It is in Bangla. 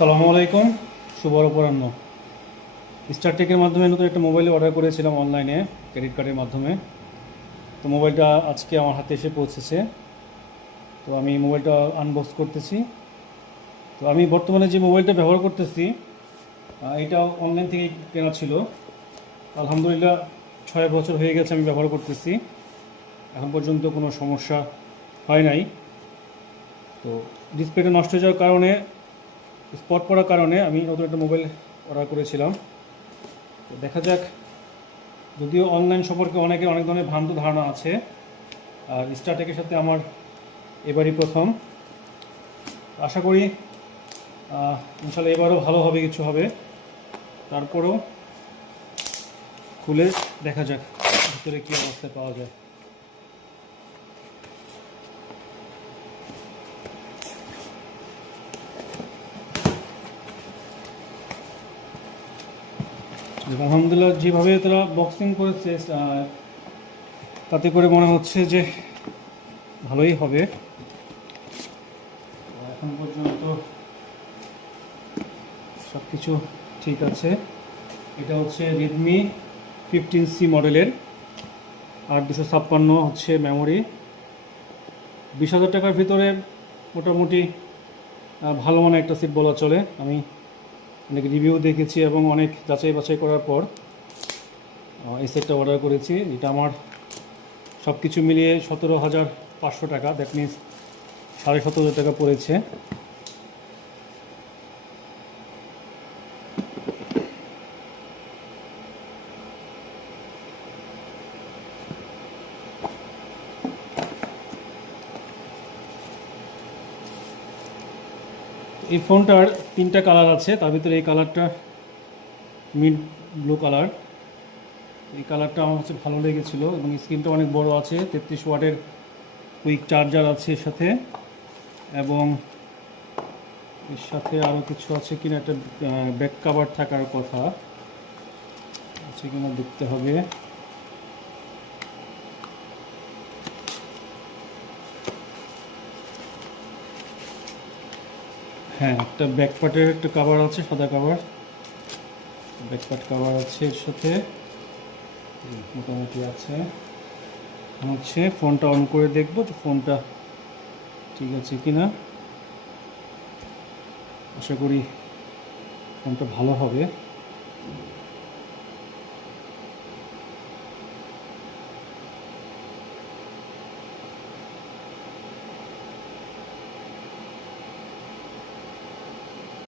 সালামু আলাইকুম, শুভ অপরাহ্ন। স্টারটেকের মাধ্যমে নতুন একটা মোবাইল অর্ডার করেছিলাম অনলাইনে ক্রেডিট কার্ডের মাধ্যমে। তো মোবাইলটা আজকে আমার হাতে এসে পৌঁছেছে। তো আমি মোবাইলটা আনবক্স করতেছি। তো আমি বর্তমানে যে মোবাইলটা ব্যবহার করতেছি এটা অনলাইন থেকে কেনা ছিল। আলহামদুলিল্লাহ 6 বছর হয়ে গেছে আমি ব্যবহার করতেছি, এখন পর্যন্ত কোনো সমস্যা হয় নাই। তো ডিসপ্লেটা নষ্ট হয়ে যাওয়ার কারণে, স্পট পড়ার কারণে আমি নতুন একটা মোবাইল অর্ডার করেছিলাম। তো দেখা যাক, যদিও অনলাইন সম্পর্কে অনেকের অনেক ধরনের ভ্রান্ত ধারণা আছে, আর স্টারটেকের সাথে আমার এবারই প্রথম। আশা করি ইনশাল্লাহ এবারও ভালো হবে, কিছু হবে। তারপরেও খুলে দেখা যাক ভিতরে কী অবস্থা পাওয়া যায়। আলহামদুলিল্লাহ যেভাবে তারা বক্সিং করেছে তাতে করে মনে হচ্ছে যে ভালোই হবে। এখন পর্যন্ত সব কিছু ঠিক আছে। এটা হচ্ছে রেডমি 15C মডেলের, আর 256 হচ্ছে মেমোরি। 20,000 টাকার ভিতরে মোটামুটি ভালো মানের একটা সেট বলা চলে। আমি অনেক রিভিউ দেখেছি এবং অনেক যাচাই বাছাই করার পর এই সেটটা অর্ডার করেছি। এটা আমার সব কিছু মিলিয়ে 17,500 টাকা, দ্যাট মিনস 17,500 টাকা পড়েছে। এই ফোনটার 3টা কালার আছে, তার ভিতরে এই কালারটা মিড ব্লু কালার। এই কালারটা আমার কাছে ভালো লেগেছিলো এবং স্ক্রিনটা অনেক বড় আছে, 33 ওয়াটের কুইক চার্জার আছে এর সাথে, এবং এর সাথে আরও কিছু আছে কিনা, একটা ব্যাক কাভার থাকার কথা আছে কিনা দেখতে হবে। হ্যাঁ, একটা ব্যাক পার্টের একটা কাভার আছে, সাদা কাভার, ব্যাক পার্ট কাভার আছে এর সাথে, মোটামুটি আছে। হচ্ছে ফোনটা অন করে দেখবো যে ফোনটা ঠিক আছে কিনা। আশা করি ফোনটা ভালো হবে।